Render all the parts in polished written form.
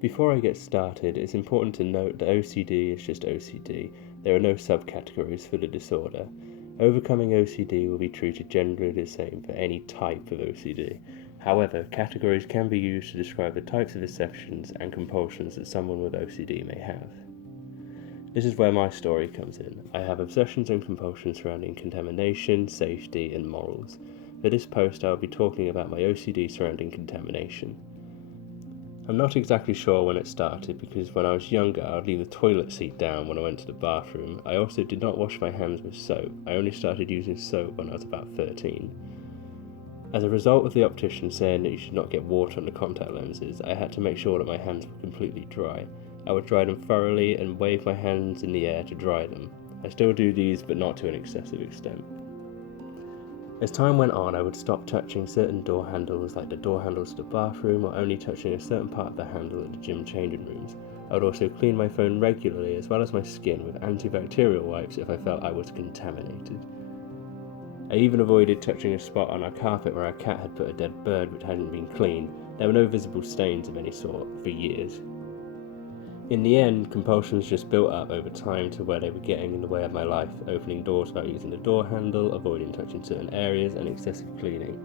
Before I get started, it's important to note that OCD is just OCD. There are no subcategories for the disorder. Overcoming OCD will be treated generally the same for any type of OCD. However, categories can be used to describe the types of obsessions and compulsions that someone with OCD may have. This is where my story comes in. I have obsessions and compulsions surrounding contamination, safety, and morals. For this post, I will be talking about my OCD surrounding contamination. I'm not exactly sure when it started because when I was younger I would leave the toilet seat down when I went to the bathroom. I also did not wash my hands with soap. I only started using soap when I was about 13. As a result of the optician saying that you should not get water on the contact lenses, I had to make sure that my hands were completely dry. I would dry them thoroughly and wave my hands in the air to dry them. I still do these, but not to an excessive extent. As time went on, I would stop touching certain door handles, like the door handles to the bathroom, or only touching a certain part of the handle at the gym changing rooms. I would also clean my phone regularly, as well as my skin, with antibacterial wipes if I felt I was contaminated. I even avoided touching a spot on our carpet where our cat had put a dead bird which hadn't been cleaned. There were no visible stains of any sort for years. In the end, compulsions just built up over time to where they were getting in the way of my life, opening doors without using the door handle, avoiding touching certain areas, and excessive cleaning.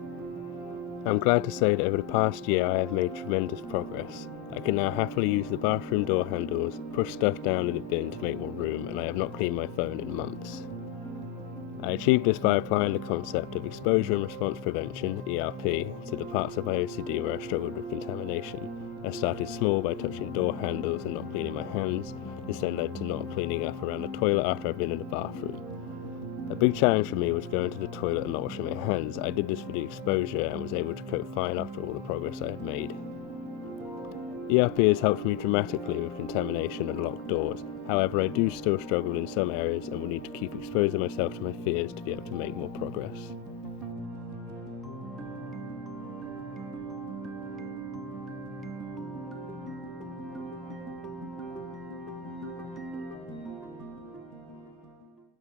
I'm glad to say that over the past year I have made tremendous progress. I can now happily use the bathroom door handles, push stuff down in the bin to make more room, and I have not cleaned my phone in months. I achieved this by applying the concept of exposure and response prevention, ERP, to the parts of my OCD where I struggled with contamination. I started small by touching door handles and not cleaning my hands. This then led to not cleaning up around the toilet after I'd been in the bathroom. A big challenge for me was going to the toilet and not washing my hands. I did this for the exposure and was able to cope fine after all the progress I had made. ERP has helped me dramatically with contamination and locked doors. However, I do still struggle in some areas and will need to keep exposing myself to my fears to be able to make more progress.